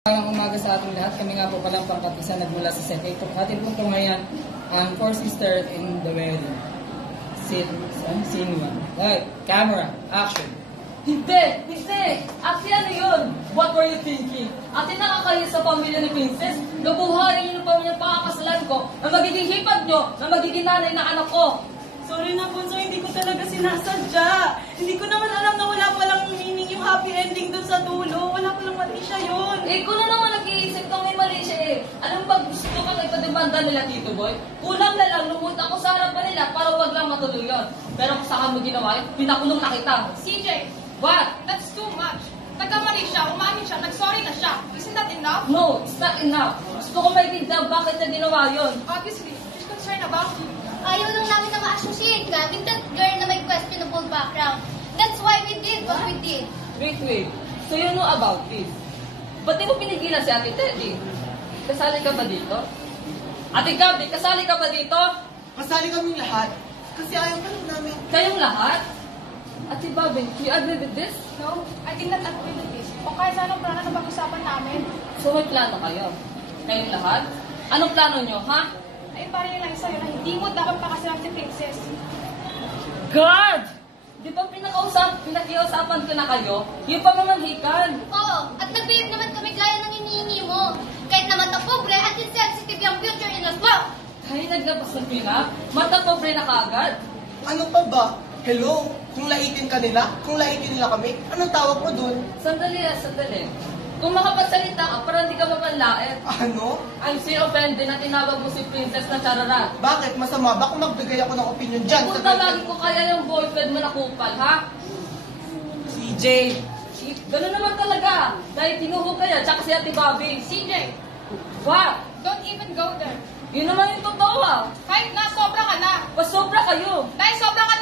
Magandang umaga sa ating lahat. Kami nga po palang pangkatisa nagmula sa Set 8. Atin po ngayon ang Four Sisters in the Wedding. Scene 1. Right, camera, action. Hindi! Actually, ano yun? What were you thinking? Ate, nakakayo sa pamilya ni Princess. Gabuhayin niyo ng pamilyang pakakasalan ko na magiging hipag nyo, na magiging nanay ng anak ko. Sorry na, Bunso, hindi ko talaga sinasadya. Hindi ko naman alam na wala palang meaning yung happy ending dun sa dulo. Wala palang mali siya yun. Ikaw na naman nag-iisip kang may mali siya eh. Alam ba gusto kang ipademanda nila, Tito Boy? Kulang na lang, lumut ako sa harapan nila para wag lang matuloy yun. Pero kung saan mo ginawa yun, pinakulong na kita. CJ, What? that's too much. Nagkamali siya, umamin siya, nag-sorry na siya. Isn't that enough? No, it's not enough. Gusto ko maintindihan bakit niya ginawa yun. Obviously, she's concerned about you. Ayaw lang namin na ma-associate ka with that girl na may questionable background. That's why we did what we did. Wait. So you know about this? Ba't di mo pinigilan si Ate Teddy? Kasali ka ba dito? Ate Gabi, kasali ka ba dito? Kasali kaming lahat. Kasi ayaw ka lang namin. Kayong lahat? Ate Bobby, you agree with this? No, I did not agree with this. O kahit sa anong plano na pag-usapan namin. So may plano kayo? Kayong lahat? Anong plano nyo, ha? Ay, parang lang sa'yo na hindi mo dapat pakasalan si Princess. God! Di ba pinakiusapan ko na kayo? Yung pamamanhikan. Oo, at nag-behave naman kami gaya ng hinihingi mo. Kahit na mata pobre at insensitive yung future in us mo. Kaya naglabas ng pinak? Mata pobre na kaagad? Ano pa ba? Hello? Kung laitin ka nila, kung laitin nila kami, anong tawag mo dun? Sandali. Kung makapagsalita ka, parang hindi ka mapanlait. Ano? I'm so offended na tinawag mo si Princess na charara. Bakit? Masama ba kung magbigay ako ng opinion dyan? Kung tawagin ko kaya yung boyfriend mo na kupal, ha? CJ! Ganun naman talaga. Dahil tinuho ka niya, tsaka si Ate Bobby. CJ, What? don't even go there. Yun naman yung totoo, ah. Kahit na sobra ka na. Pasobra kayo. Dahil sobra ka